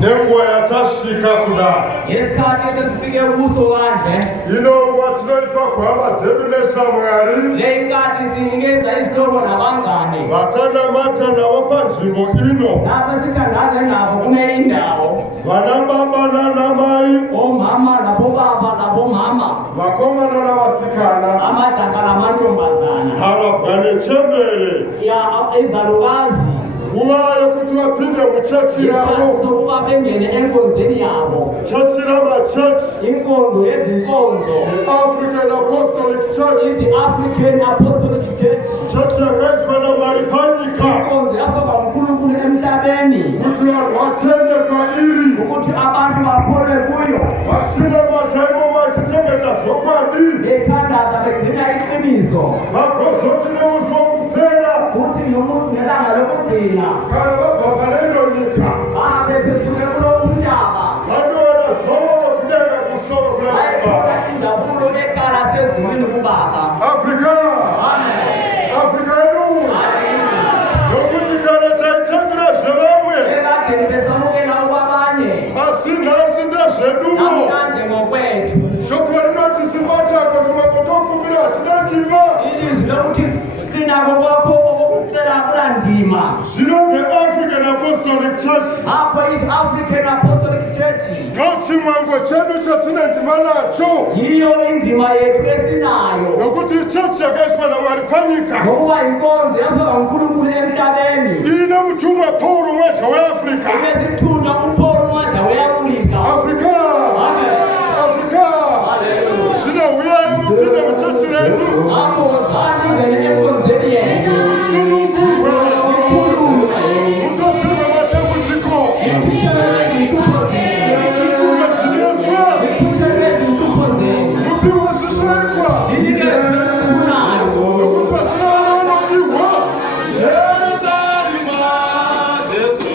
nenguva yatashika kudai. Yesikhathi sesifike kuso kanje. Inonguva tinoipa kuhama dzedu neshamwari. Le nkathi sinikeza isihlobo nabangane. Vatanamata navo panzvimbo ino. Laba sithandaze nabo kune indawo. Vanababa nanamai. Omama nabobaba nabomama. Vakomana navasikana. Amajaha namantombazana. Harabwa nechembere. Ya izalukazi. Nguva yokuti vapinde muchechi ravo. Sokuba bengene enkonzweni yabo. Chechi ramachechi. Inkonzo yezinkonzo. The African Apostolic Church. The African Apostolic Church. Chechi yakaiswa naMwari panyika. Inkonzo yafakwa nguNkulunkulu emhlabeni. Kuti vanhu vatende kwairi. Ukuthi abantu bakholwe kuyo. Vachine mataimo vachichengeta zvokwadi. Bethandaza begcina iqiniso. Vagozoti nemusi wokupera. Kuti nomuntu nelanga lokugcina. Kana vabva pane nyika. Besesuke kulo umhlaba. Vanoona zororo kudenga kusoro kuna Baba. Injabulo ekhala sezulwini kuBaba. Afrika. Amen. Afrika yedu. Nokuti kare taitendera zvevamwe. Ekadeni besamukela ukwabanye. Asi nhasi ndezveduwo. Namhlanje ngokwethu. Shoko rinoti simbata kuti makotokumbira tinadiva. Ilizwi lokuthi qina kwakho okucela kulandima. Zvino the African Apostolic Church. Apho i-African Apostolic Church. Ndochimwango chedu chatinendima nacho. Yiyo indima yethu esinayo. Nokuti ichechi yakaiswa naMwari panyika. Ngokuba inkonzo yaphiwa nguNkulunkulu emhlabeni. Ine mutumwa Paulo mwezha weAfrika. Inezithunywa uPaul mwezha weAfrika. Afrika. Amen. Afrika. Hallelujah. Zvino uyai mupinde muchechi redu. Apho wozani ngene enkonzweni yethu. Sunungurwe. Ukhulume. Ukapirwe matambudziko. Ikuthelele izinhlupho zenu. Ukapirwe zvinetswa. Ikuthelele izinhlupho zenu. Upiwe zvishaikwa. Ninikeze okufunayo. Nokuti vasina vanopihwa. Jerusalema, Jesu.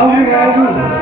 Obrigado.